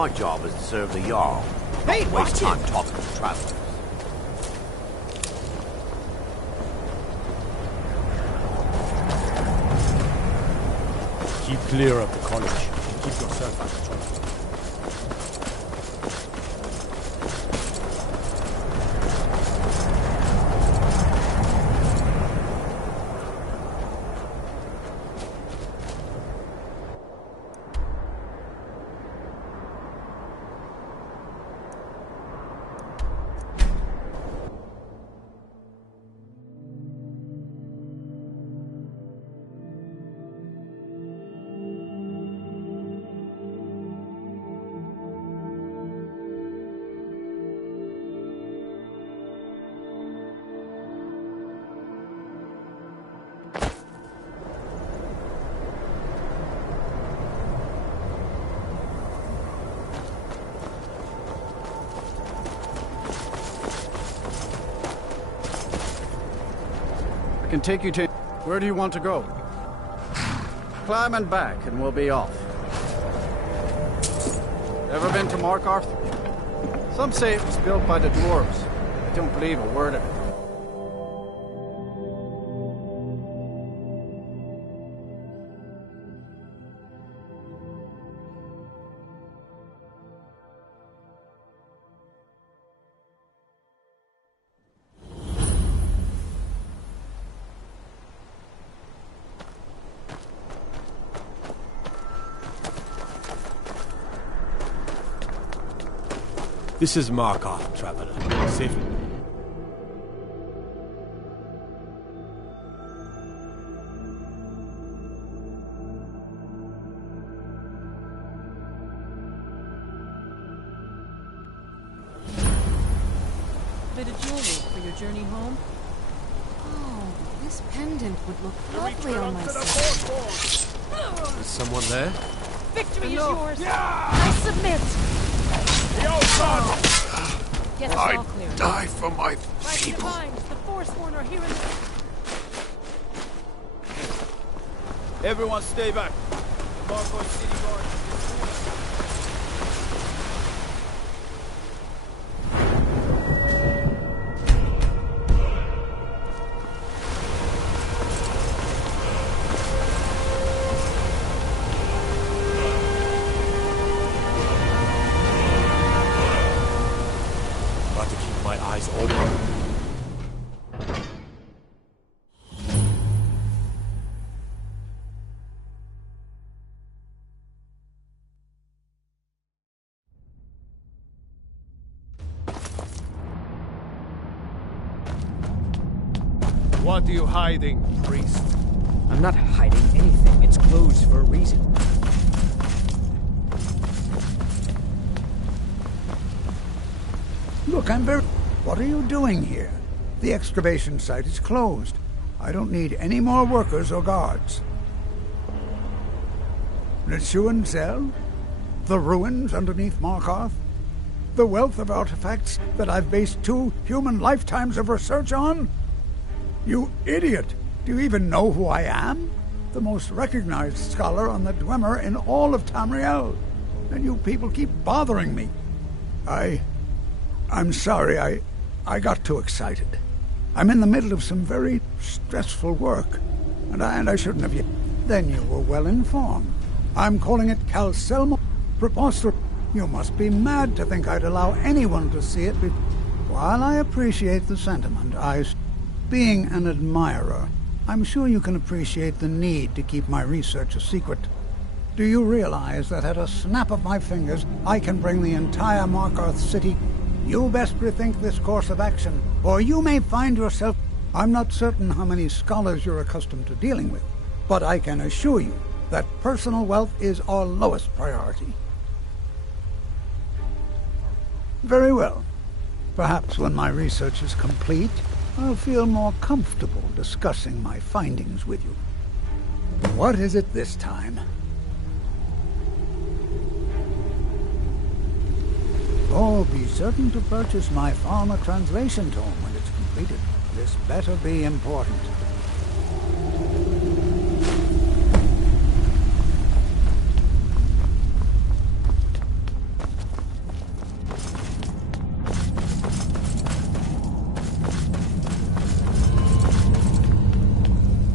My job is to serve the Jarl. Hey, Not watch waste time it! talking to travelers. Keep clear of the college. Keep yourself out of trouble. I can take you to... Where do you want to go? Climb and back, and we'll be off. Ever been to Markarth? Some say it was built by the dwarves. I don't believe a word of it. This is Markarth, traveler. Safely. Bit of jewelry for your journey home? Oh, this pendant would look lovely on my son. Is someone there? Victory is yours! I submit! Guess it's all clear. Die for my Right people. behind. The Forsworn are here in the... Everyone stay back. Markarth City Guard is What are you hiding, priest? I'm not hiding anything. It's closed for a reason. Look, I'm very... What are you doing here? The excavation site is closed. I don't need any more workers or guards. Zel? The ruins underneath Markarth? The wealth of artifacts that I've based 2 human lifetimes of research on? You idiot! Do you even know who I am? The most recognized scholar on the Dwemer in all of Tamriel. And you people keep bothering me. I'm sorry, I got too excited. I'm in the middle of some very stressful work, and I shouldn't have yet. Then you were well informed. I'm calling it Calcelmo Preposterous. You must be mad to think I'd allow anyone to see it. While I appreciate the sentiment, being an admirer, I'm sure you can appreciate the need to keep my research a secret. Do you realize that at a snap of my fingers, I can bring the entire Markarth city? You best rethink this course of action, or you may find yourself... I'm not certain how many scholars you're accustomed to dealing with, but I can assure you that personal wealth is our lowest priority. Very well. Perhaps when my research is complete, I'll feel more comfortable discussing my findings with you. What is it this time? Oh, be certain to purchase my Farmer translation tome when it's completed. This better be important.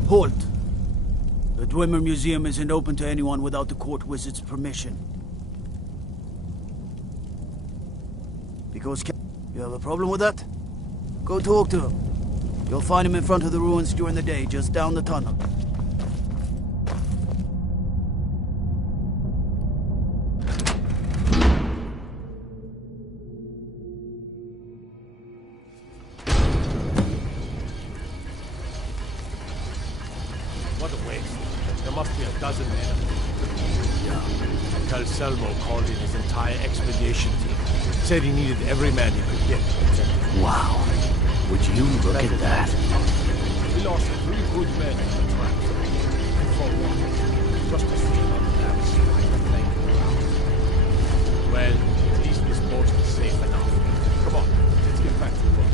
Halt! The Dwemer Museum isn't open to anyone without the court wizard's permission. Because you have a problem with that? Go talk to him. You'll find him in front of the ruins during the day, just down the tunnel. What a waste. There must be a dozen men. Yeah. Calselmo called in his entire expedition team. Said he needed every man he could get. Wow. Would you look at that? We lost 3 good men in the traps. And for what? Just to see another damn spider playing around. Well, at least this boat is safe enough. Come on, let's get back to work.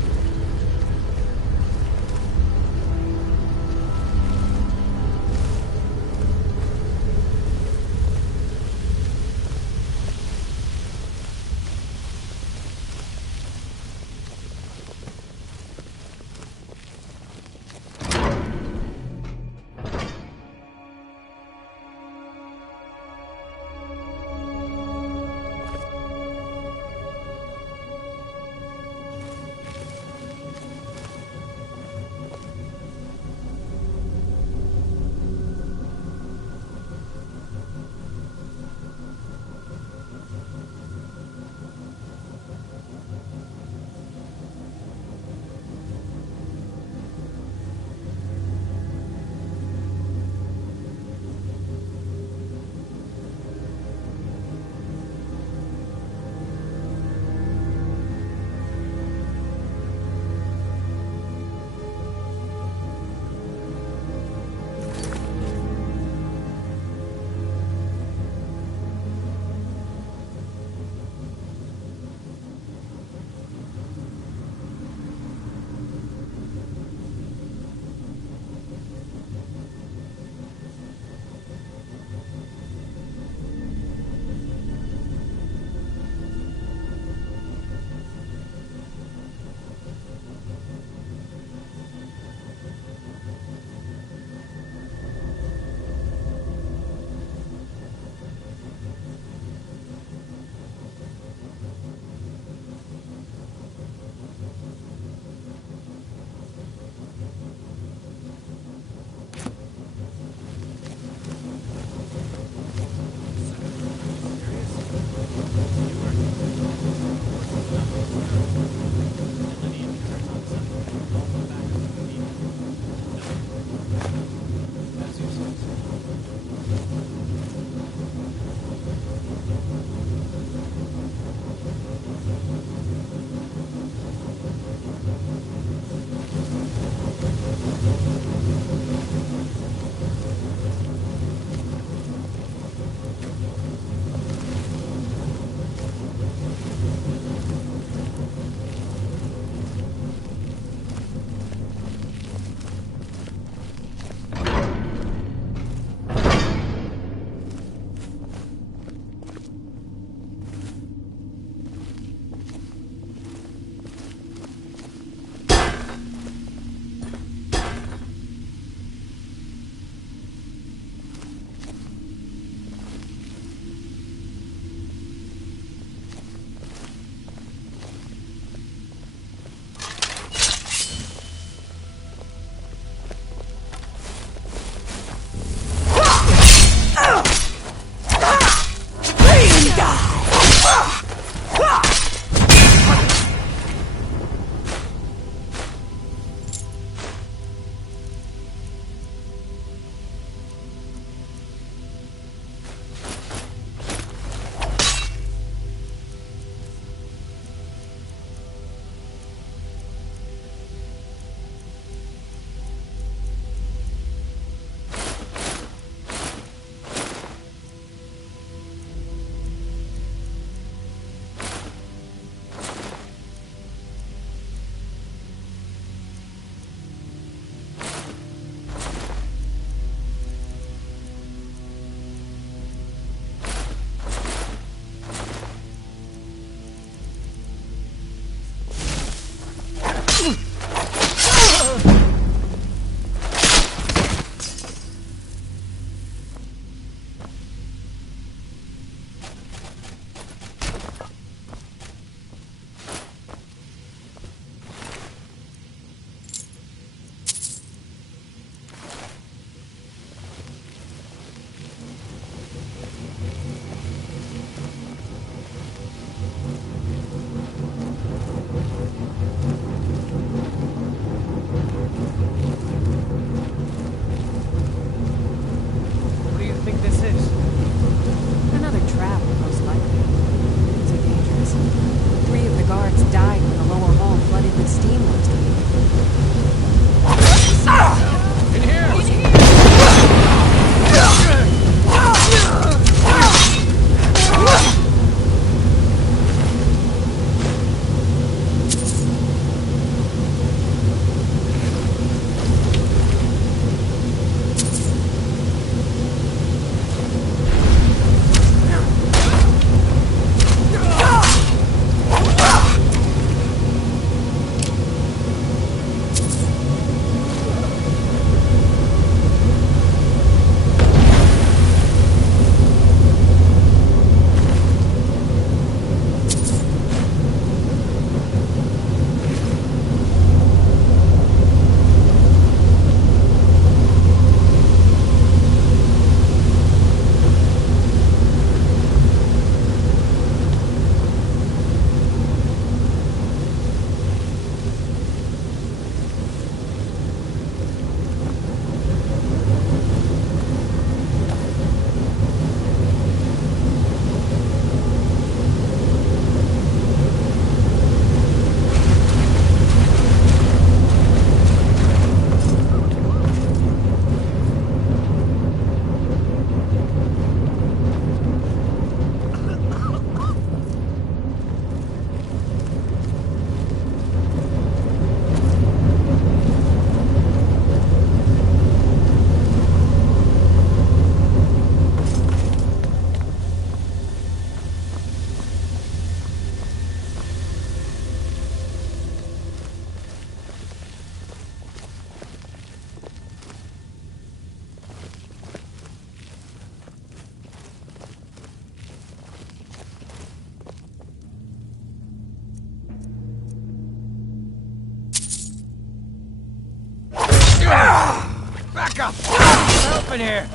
backup! Help in here!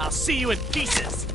I'll see you in pieces!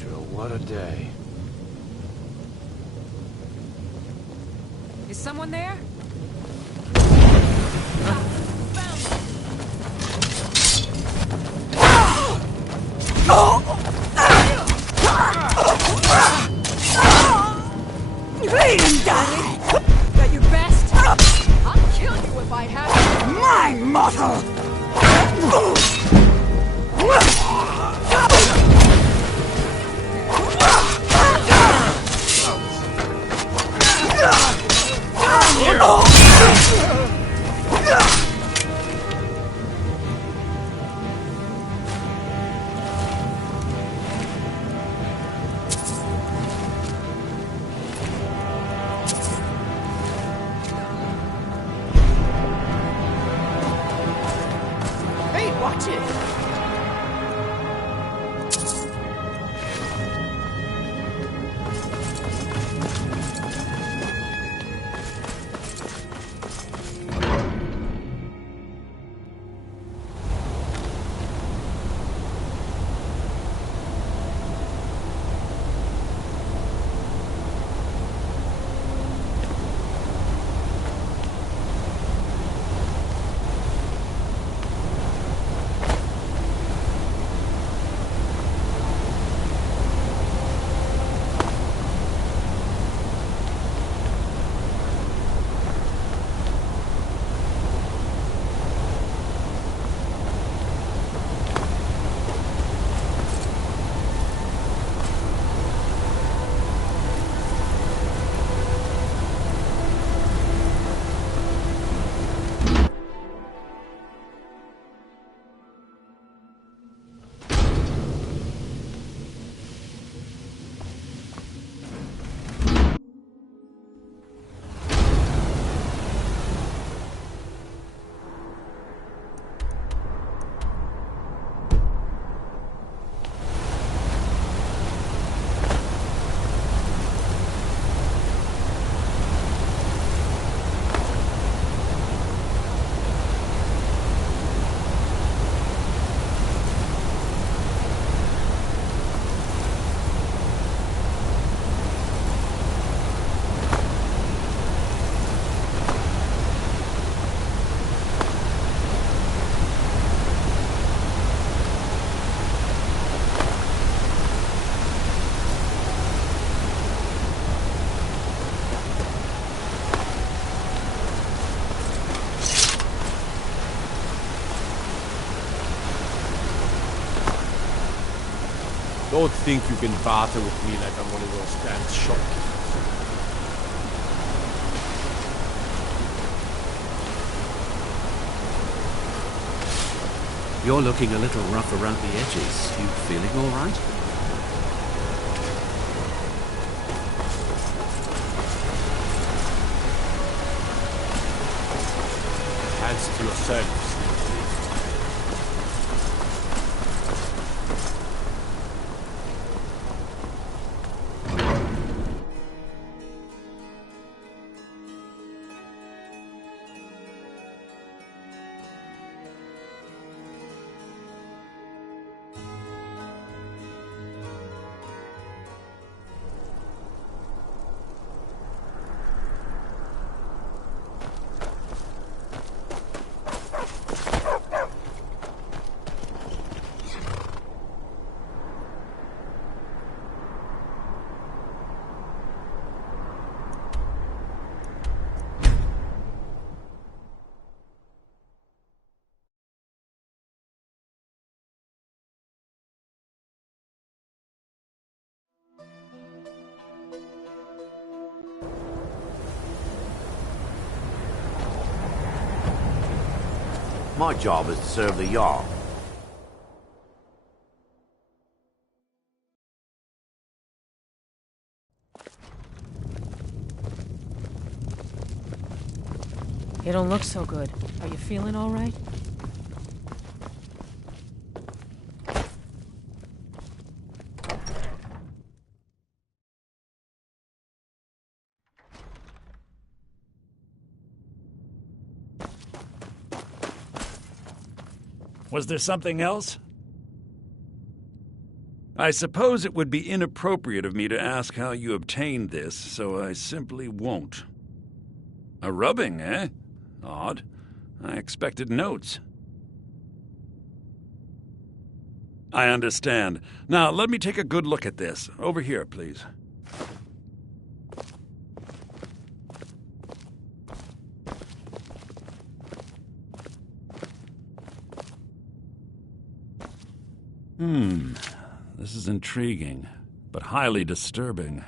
cathedral, what a day. Is someone there? Bleed and die! Got your best? I'll kill you if I have to. My mortal! Hey, watch it! Don't think you can barter with me like I'm one of those damn shopkeepers. You're looking a little rough around the edges. You feeling all right? Hands to yourselves. My job is to serve the Jarl. You don't look so good. Are you feeling all right? Was there something else? I suppose it would be inappropriate of me to ask how you obtained this, so I simply won't. A rubbing, eh? Odd. I expected notes. I understand. Now, let me take a good look at this. Over here, please. This is intriguing, but highly disturbing.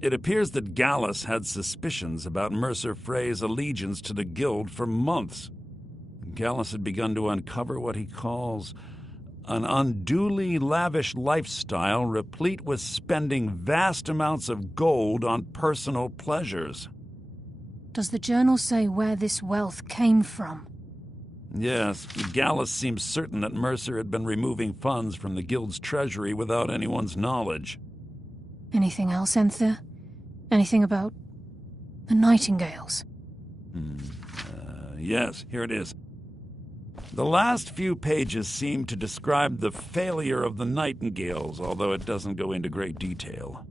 It appears that Gallus had suspicions about Mercer Frey's allegiance to the Guild for months. Gallus had begun to uncover what he calls an unduly lavish lifestyle replete with spending vast amounts of gold on personal pleasures. Does the journal say where this wealth came from? Yes, Gallus seems certain that Mercer had been removing funds from the Guild's treasury without anyone's knowledge. Anything else, Enther? Anything about the Nightingales? Yes, here it is. The last few pages seem to describe the failure of the Nightingales, although it doesn't go into great detail.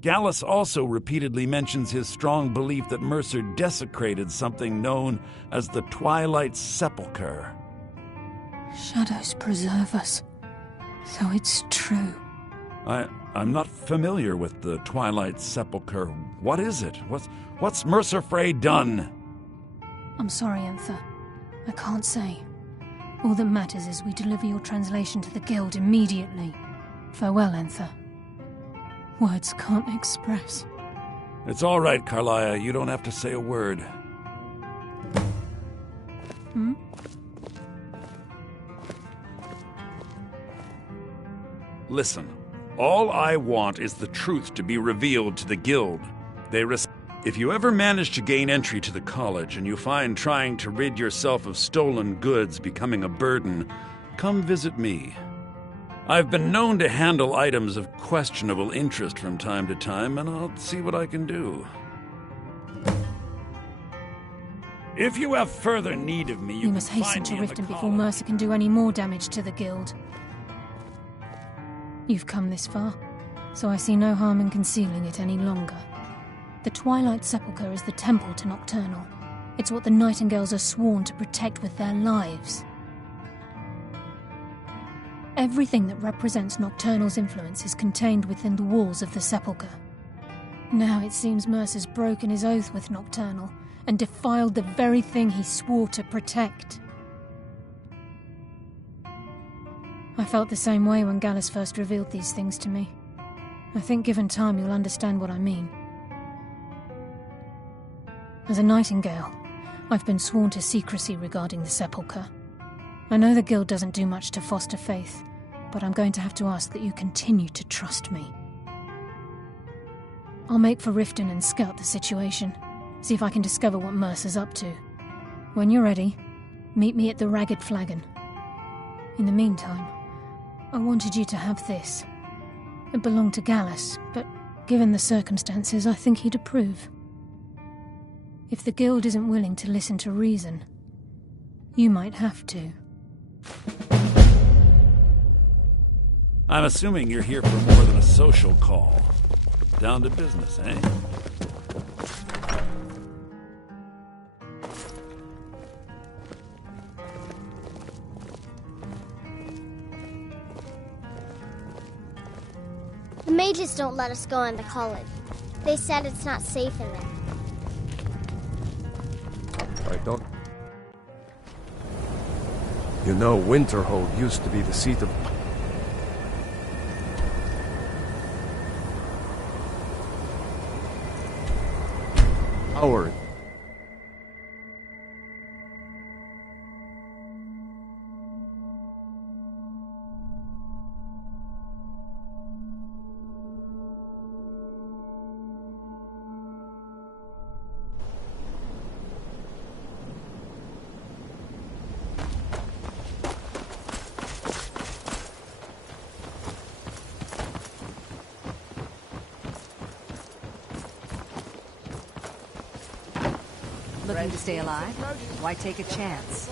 Gallus also repeatedly mentions his strong belief that Mercer desecrated something known as the Twilight Sepulchre. Shadows preserve us. So it's true. I'm not familiar with the Twilight Sepulchre. What is it? What's Mercer Frey done? I'm sorry, Enther. I can't say. All that matters is we deliver your translation to the Guild immediately. Farewell, Enther. Words can't express. It's all right, Carlia. You don't have to say a word. Listen, all I want is the truth to be revealed to the Guild. If you ever manage to gain entry to the college and you find trying to rid yourself of stolen goods becoming a burden, come visit me. I've been known to handle items of questionable interest from time to time, and I'll see what I can do. If you have further need of me, You must hasten to Riften before Mercer can do any more damage to the Guild. You've come this far, so I see no harm in concealing it any longer. The Twilight Sepulchre is the temple to Nocturnal. It's what the Nightingales are sworn to protect with their lives. Everything that represents Nocturnal's influence is contained within the walls of the Sepulchre. Now it seems Mercer's broken his oath with Nocturnal and defiled the very thing he swore to protect. I felt the same way when Gallus first revealed these things to me. I think given time you'll understand what I mean. As a Nightingale, I've been sworn to secrecy regarding the Sepulchre. I know the Guild doesn't do much to foster faith, but I'm going to have to ask that you continue to trust me. I'll make for Riften and scout the situation, see if I can discover what Mercer's up to. When you're ready, meet me at the Ragged Flagon. In the meantime, I wanted you to have this. It belonged to Gallus, but given the circumstances, I think he'd approve. If the Guild isn't willing to listen to reason, you might have to. I'm assuming you're here for more than a social call. Down to business, eh? The mages don't let us go into college. They said it's not safe in there. I don't... You know, Winterhold used to be the seat of... power. Looking to stay alive? Why take a chance?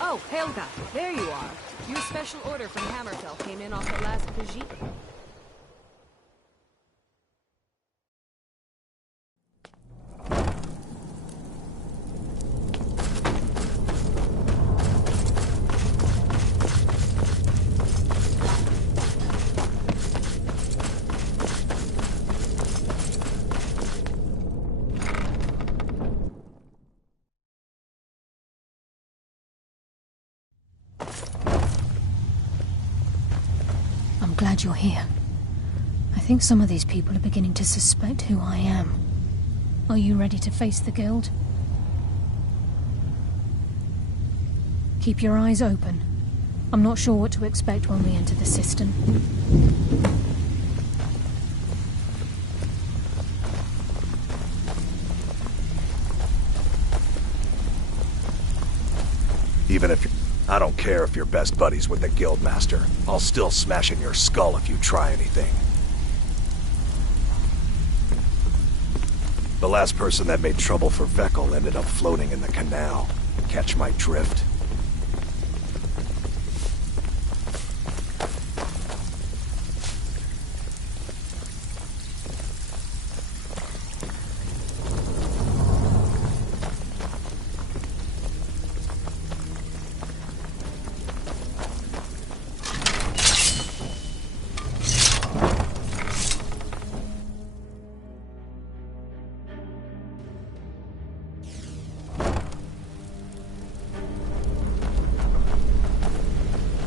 Oh, Helga, there you are. Your special order from Hammerfell came in off the last Khajiit. Glad you're here. I think some of these people are beginning to suspect who I am. Are you ready to face the Guild? Keep your eyes open. I'm not sure what to expect when we enter the cistern. Even if I don't care if you're best buddies with the Guildmaster. I'll still smash in your skull if you try anything. The last person that made trouble for Veckel ended up floating in the canal. Catch my drift?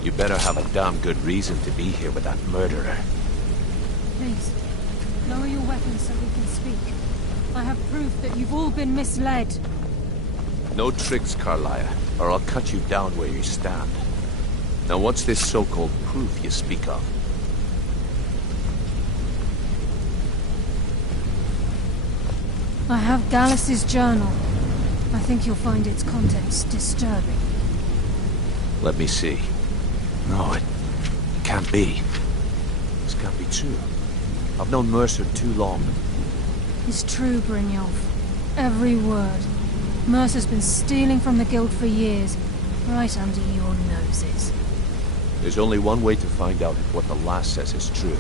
You better have a damn good reason to be here with that murderer. Please, lower your weapons so we can speak. I have proof that you've all been misled. No tricks, Carlia, or I'll cut you down where you stand. Now what's this so-called proof you speak of? I have Gallus's journal. I think you'll find its contents disturbing. Let me see. No, it can't be. This can't be true. I've known Mercer too long. It's true, Brynjolf. Every word. Mercer's been stealing from the Guild for years, right under your noses. There's only one way to find out if what the lass says is true.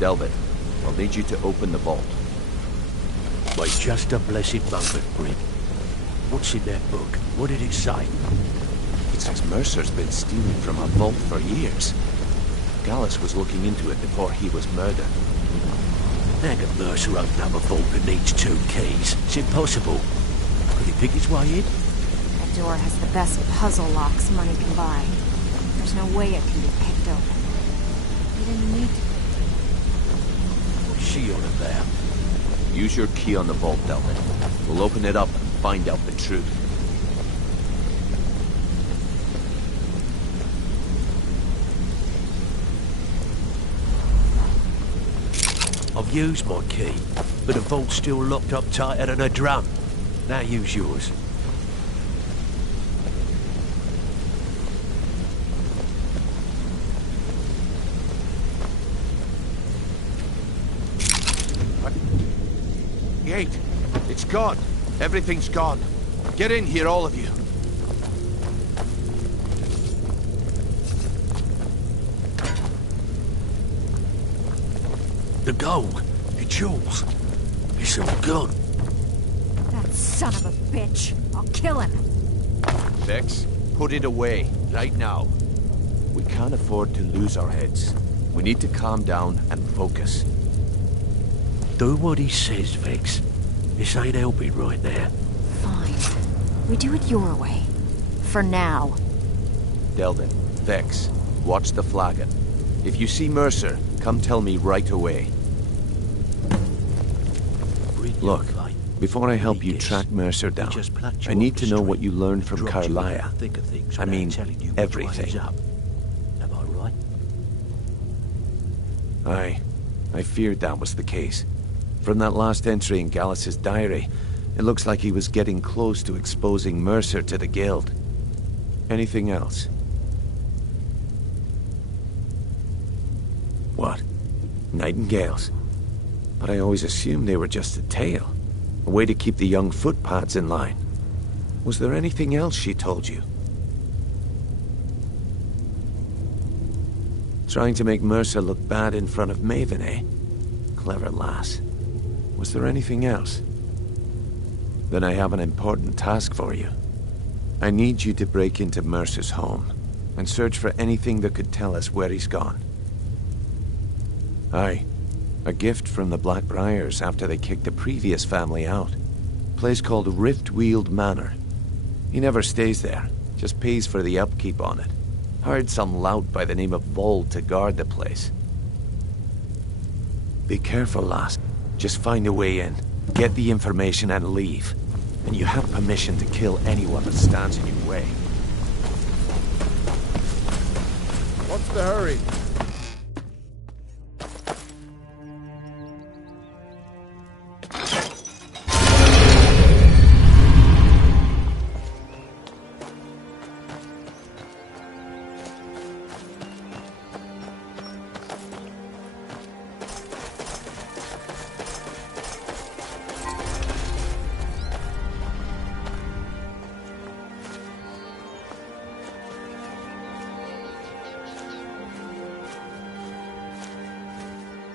Delvin, I'll need you to open the vault. Wait just a blessed moment, Bryn. What's in that book? What did it say? It says Mercer's been stealing from a vault for years. Gallus was looking into it before he was murdered. How can Mercer open up a vault that needs 2 keys? It's impossible. Could he pick his way in? That door has the best puzzle locks money can buy. There's no way it can be picked open. You didn't need to. What's she on about? Use your key on the vault, Delvin. We'll open it up and find out the truth. I've used my key, but the vault's still locked up tighter than a drum. Now use yours. Gate! It's gone! Everything's gone! Get in here, all of you! The gold, the jewels, it's all gone. That son of a bitch! I'll kill him! Vex, put it away, right now. We can't afford to lose our heads. We need to calm down and focus. Do what he says, Vex. This ain't helping right now. Fine. We do it your way. For now. Delvin, Vex, watch the flagon. If you see Mercer, come tell me right away. Look, before I help you track Mercer down, I need to know what you learned from Carlia. I mean, everything. Am I right? I feared that was the case. From that last entry in Gallus's diary, it looks like he was getting close to exposing Mercer to the Guild. Anything else? What? Nightingales? But I always assumed they were just a tale. A way to keep the young footpads in line. Was there anything else she told you? Trying to make Mercer look bad in front of Maven, eh? Clever lass. Was there anything else? Then I have an important task for you. I need you to break into Mercer's home and search for anything that could tell us where he's gone. Aye. A gift from the Blackbriars after they kicked the previous family out. Place called Riftweald Manor. He never stays there, just pays for the upkeep on it. Hired some lout by the name of Vold to guard the place. Be careful, lass. Just find a way in, get the information and leave. And you have permission to kill anyone that stands in your way. What's the hurry?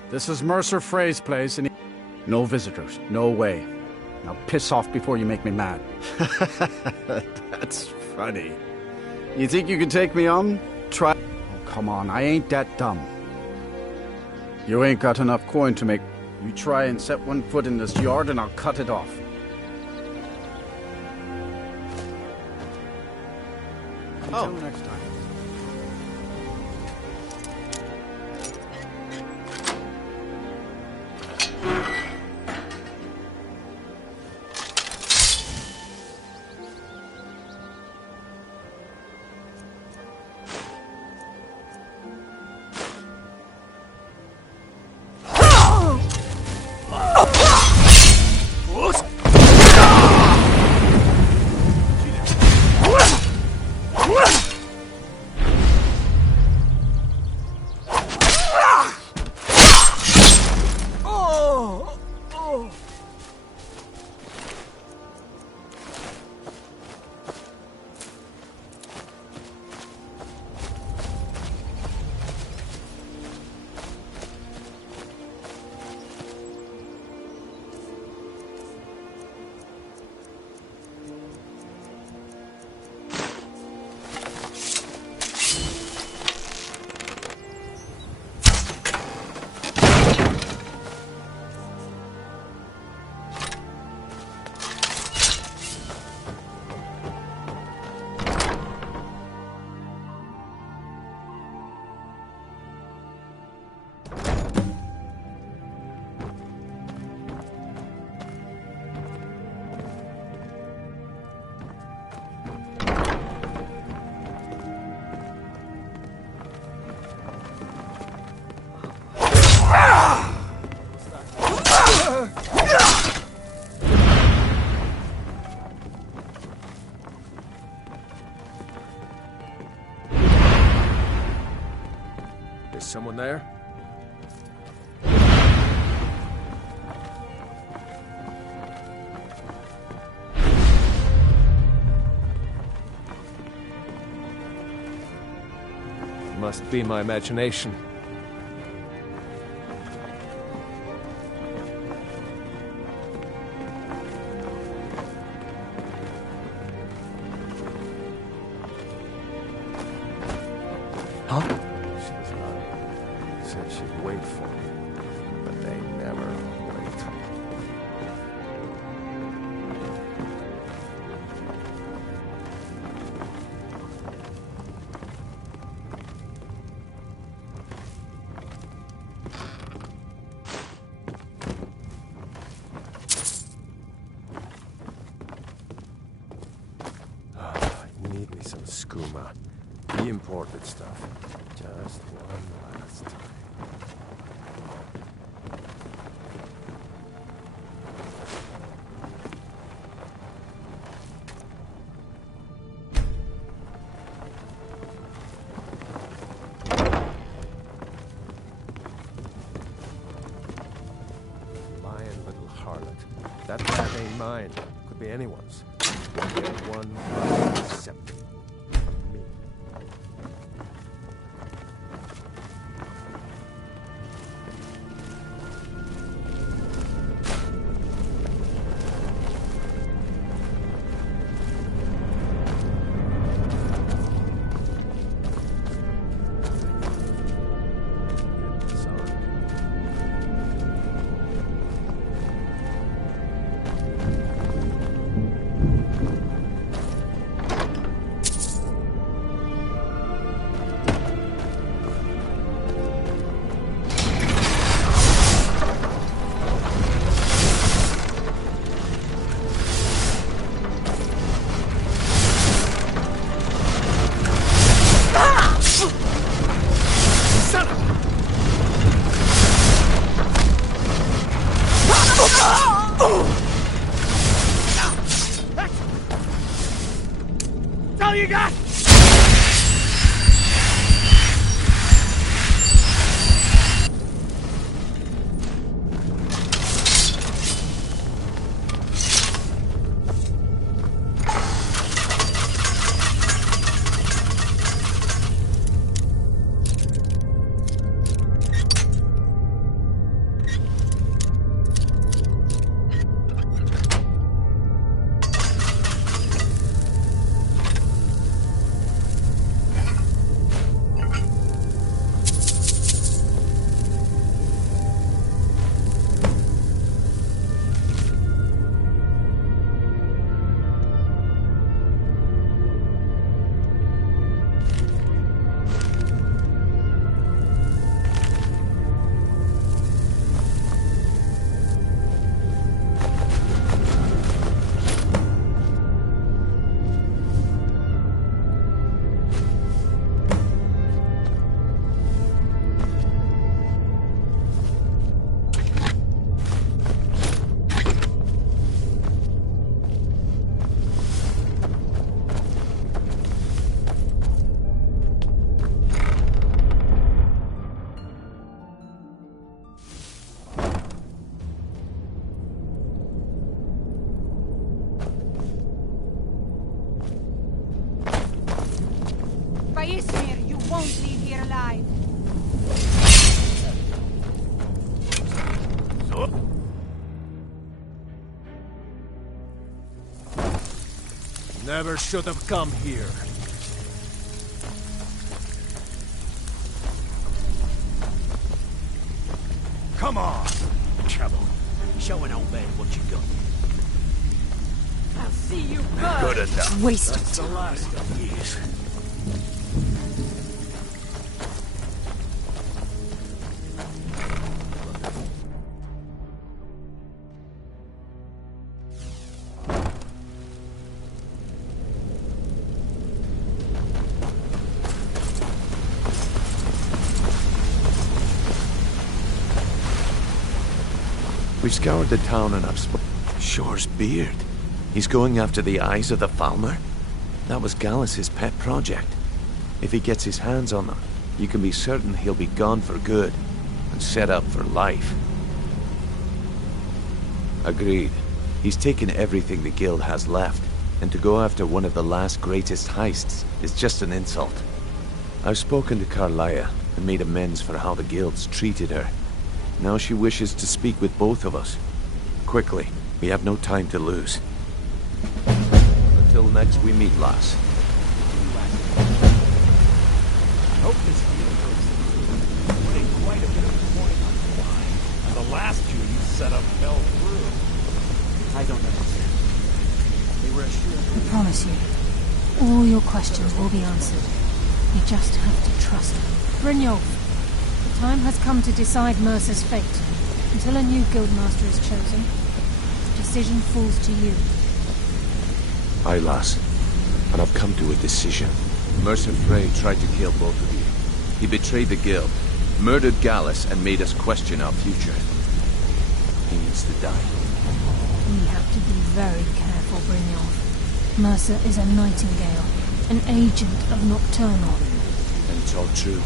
This is Mercer Frey's place, and no visitors. No way. Now piss off before you make me mad. That's funny. You think you can take me on? Try. Oh, come on, I ain't that dumb. You ain't got enough coin to make... You try and set one foot in this yard and I'll cut it off. Until next time. Is someone there? Must be my imagination. Huh? Said she'd wait for me, but they never wait. I need me some skooma. The imported stuff. Just one last time. Lying little harlot. That rat ain't mine. Could be anyone's. Won't get one blood except me. alive. Never should have come here. Come on! Come on. Show an old man what you got. I'll see you burn. Good enough. Waste That's of the last of years. We've scoured the town and I've Shore's beard. He's going after the eyes of the Falmer? That was Gallus's pet project. If he gets his hands on them, you can be certain he'll be gone for good and set up for life. Agreed. He's taken everything the guild has left, and to go after one of the last greatest heists is just an insult. I've spoken to Carlia and made amends for how the guild's treated her. Now she wishes to speak with both of us. Quickly, we have no time to lose. Until next we meet, lass. Hope this deal goes through. Putting quite a bit of point on the line. And the last few you set up fell through. I don't understand. They were assured. I promise you, all your questions will be answered. You just have to trust me. Brynjolf, the time has come to decide Mercer's fate. Until a new guildmaster is chosen, the decision falls to you. Aye, lass. And I've come to a decision. Mercer Frey tried to kill both of you. He betrayed the guild, murdered Gallus, and made us question our future. He needs to die. We have to be very careful, Brynjolf. Mercer is a Nightingale, an agent of Nocturnal. And it's all true.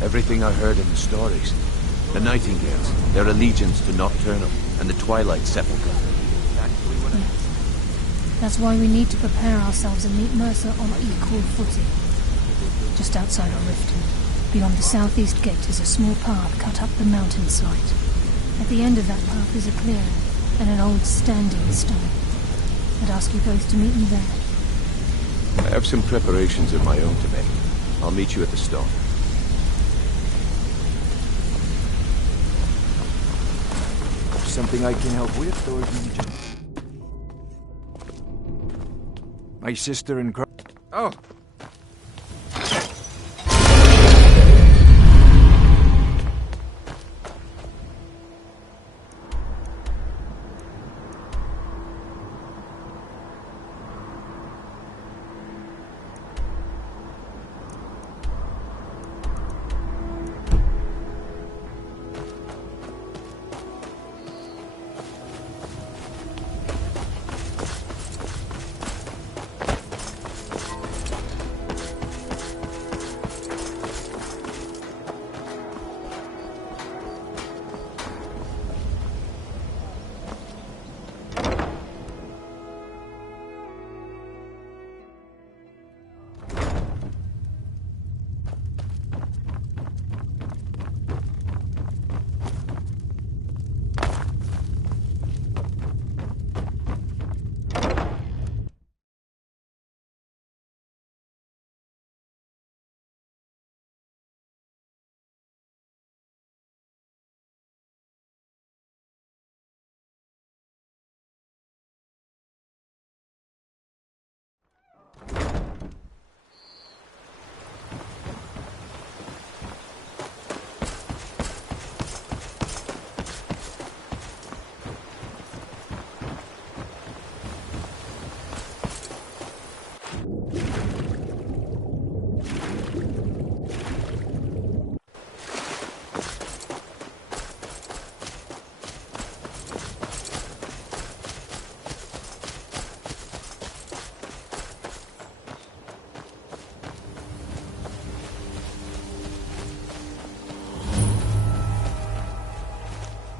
Everything I heard in the stories. The Nightingales, their allegiance to Nocturnal, and the Twilight Sepulchre. That's why we need to prepare ourselves and meet Mercer on equal footing. Just outside of Riften, beyond the southeast gate is a small path cut up the mountainside. At the end of that path is a clearing and an old standing stone. I'd ask you both to meet me there. I have some preparations of my own to make. I'll meet you at the stone. Something I can help with, or do you just... My sister and... Oh!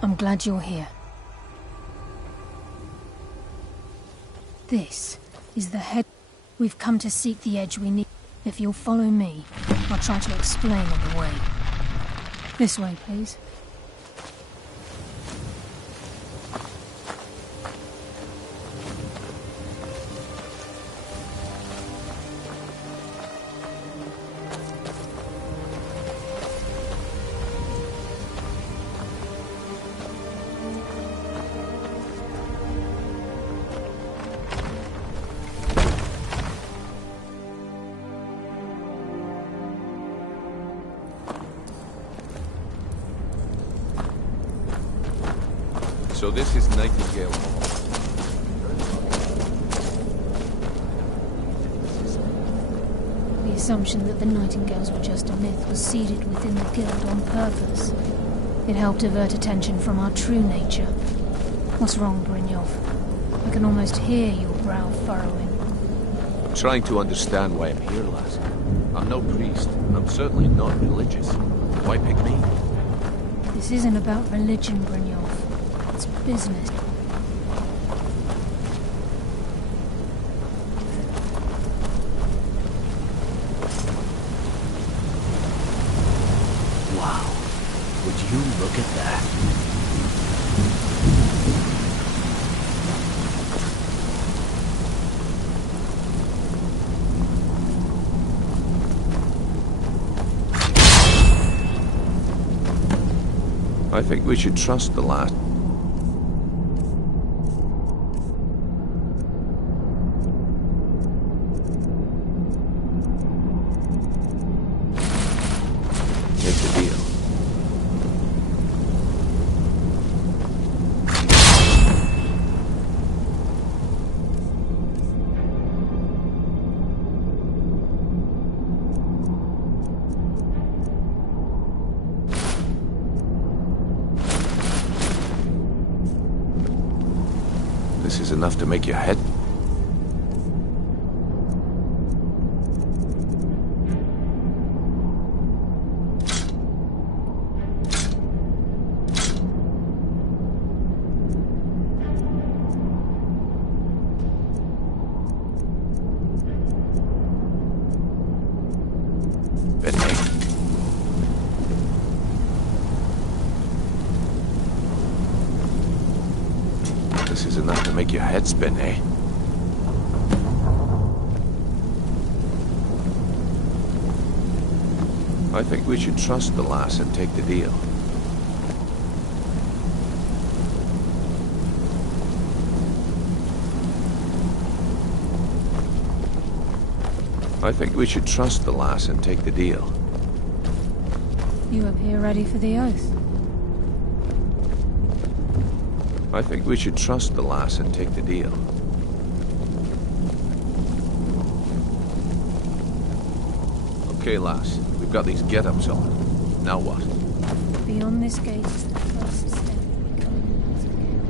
I'm glad you're here. This is the head. We've come to seek the edge we need. If you'll follow me, I'll try to explain on the way. This way, please. So this is Nightingale Hall. The assumption that the Nightingales were just a myth was seeded within the guild on purpose. It helped divert attention from our true nature. What's wrong, Brynjolf? I can almost hear your brow furrowing. I'm trying to understand why I'm here, lass. I'm no priest, and I'm certainly not religious. Why pick me? This isn't about religion, Brynjolf. It's business. Wow. Would you look at that? I think we should trust the lass. Take the deal. This is enough to make your head. This is enough to make your head spin, eh? I think we should trust the lass and take the deal. I think we should trust the lass and take the deal. You appear ready for the oath. I think we should trust the lass and take the deal. Okay, lass. We've got these get-ups on. Now what? Beyond this gate is the first step in becoming a Nightingale.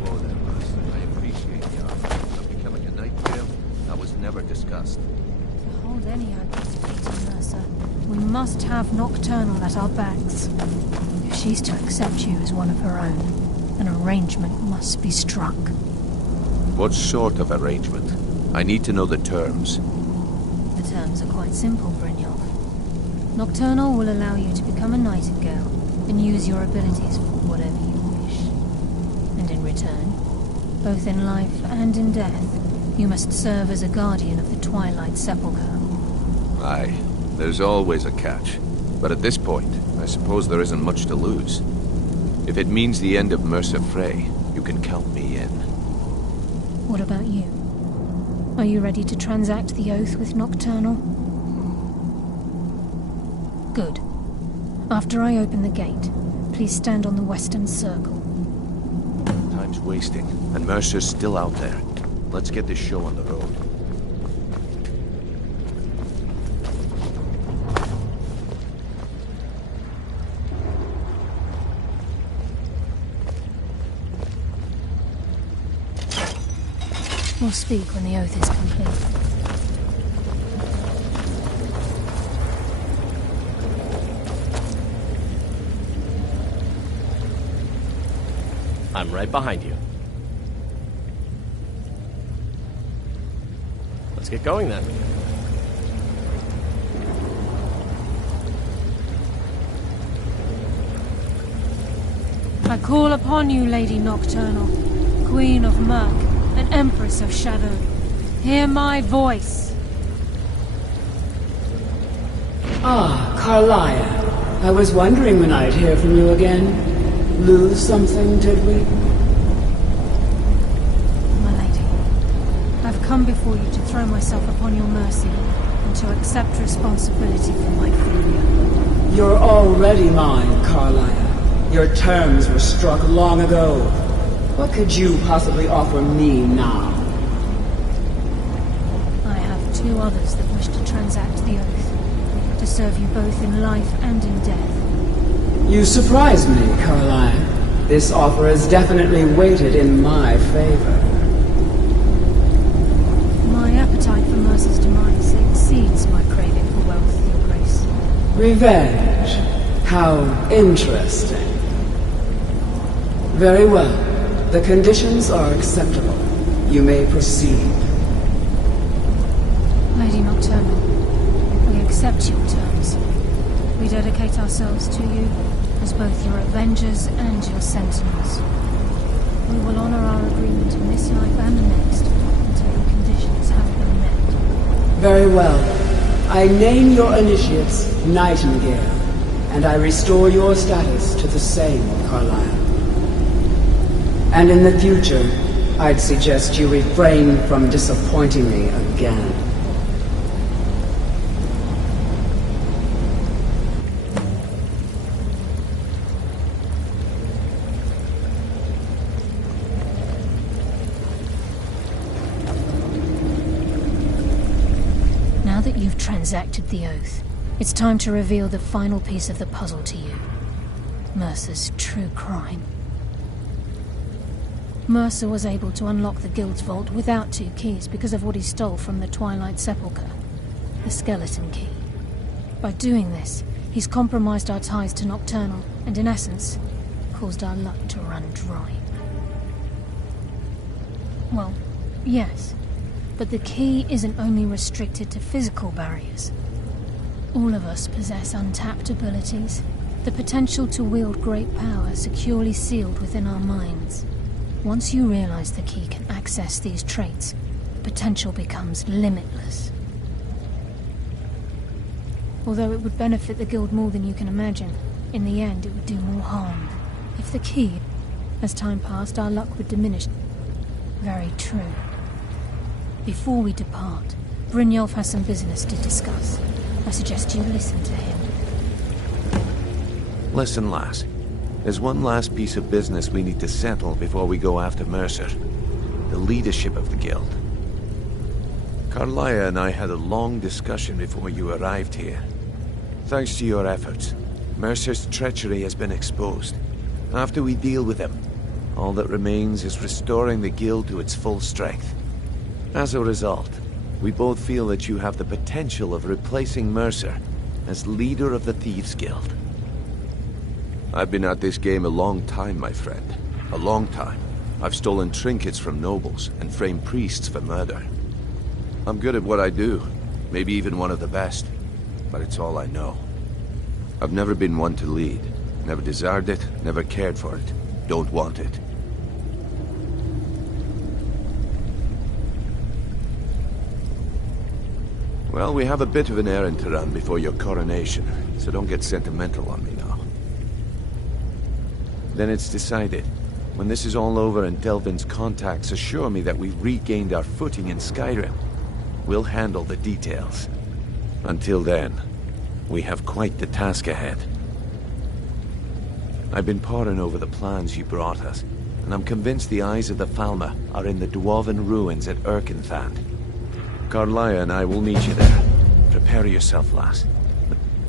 Whoa there, lass. I appreciate the offer, but becoming a Nightingale, that was never discussed. To hold any identity, Mercer, we must have Nocturnal at our backs. If she's to accept you as one of her own, an arrangement must be struck. What sort of arrangement? I need to know the terms. The terms are quite simple, Brynjolf. Nocturnal will allow you to become a Nightingale and use your abilities for whatever you wish. And in return, both in life and in death, you must serve as a guardian of the Twilight Sepulchre. Aye, there's always a catch. But at this point, I suppose there isn't much to lose. If it means the end of Mercer Frey, you can count me in. What about you? Are you ready to transact the oath with Nocturnal? Good. After I open the gate, please stand on the western circle. Time's wasting, and Mercer's still out there. Let's get this show on the road. We'll speak when the oath is complete. I'm right behind you. Let's get going then. I call upon you, Lady Nocturnal, Queen of Murk, and Empress of Shadow. Hear my voice. Ah, Carlia. I was wondering when I'd hear from you again. Lose something, did we? My lady, I've come before you to throw myself upon your mercy and to accept responsibility for my failure. You're already mine, Carlia. Your terms were struck long ago. What could you possibly offer me now? I have two others that wish to transact the oath, to serve you both in life and in death. You surprise me, Carlia. This offer is definitely weighted in my favor. My appetite for Mercer's demise exceeds my craving for wealth, Your Grace. Revenge. How interesting. Very well. The conditions are acceptable. You may proceed. Lady Nocturnal, we accept your terms. We dedicate ourselves to you as both your avengers and your sentinels. We will honor our agreement in this life and the next until the conditions have been met. Very well. I name your initiates Nightingale, and I restore your status to the same, Carlisle. And in the future, I'd suggest you refrain from disappointing me again. Now that you've transacted the oath, it's time to reveal the final piece of the puzzle to you. Mercer's true crime. Mercer was able to unlock the Guild's vault without 2 keys because of what he stole from the Twilight Sepulchre, the skeleton key. By doing this, he's compromised our ties to Nocturnal and, in essence, caused our luck to run dry. Well, yes, but the key isn't only restricted to physical barriers. All of us possess untapped abilities, the potential to wield great power securely sealed within our minds. Once you realize the key can access these traits, the potential becomes limitless. Although it would benefit the Guild more than you can imagine, in the end it would do more harm. If the key, as time passed, our luck would diminish. Very true. Before we depart, Brynjolf has some business to discuss. I suggest you listen to him. Listen, lass. There's one last piece of business we need to settle before we go after Mercer. The leadership of the Guild. Carlia and I had a long discussion before you arrived here. Thanks to your efforts, Mercer's treachery has been exposed. After we deal with him, all that remains is restoring the Guild to its full strength. As a result, we both feel that you have the potential of replacing Mercer as leader of the Thieves' Guild. I've been at this game a long time, my friend. A long time. I've stolen trinkets from nobles and framed priests for murder. I'm good at what I do, maybe even one of the best, but it's all I know. I've never been one to lead. Never desired it, never cared for it. Don't want it. Well, we have a bit of an errand to run before your coronation, so don't get sentimental on me now. Then it's decided. When this is all over and Delvin's contacts assure me that we've regained our footing in Skyrim, we'll handle the details. Until then, we have quite the task ahead. I've been poring over the plans you brought us, and I'm convinced the eyes of the Falmer are in the Dwarven ruins at Erkenthand. Carlia and I will meet you there. Prepare yourself, lass.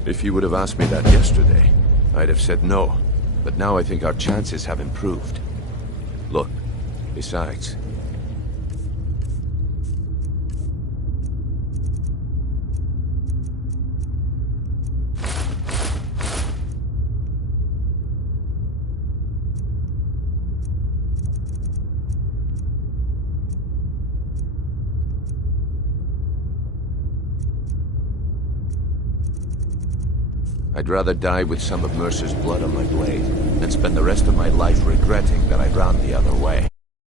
If you would have asked me that yesterday, I'd have said no. But now I think our chances have improved. Look, besides... I'd rather die with some of Mercer's blood on my blade than spend the rest of my life regretting that I ran the other way.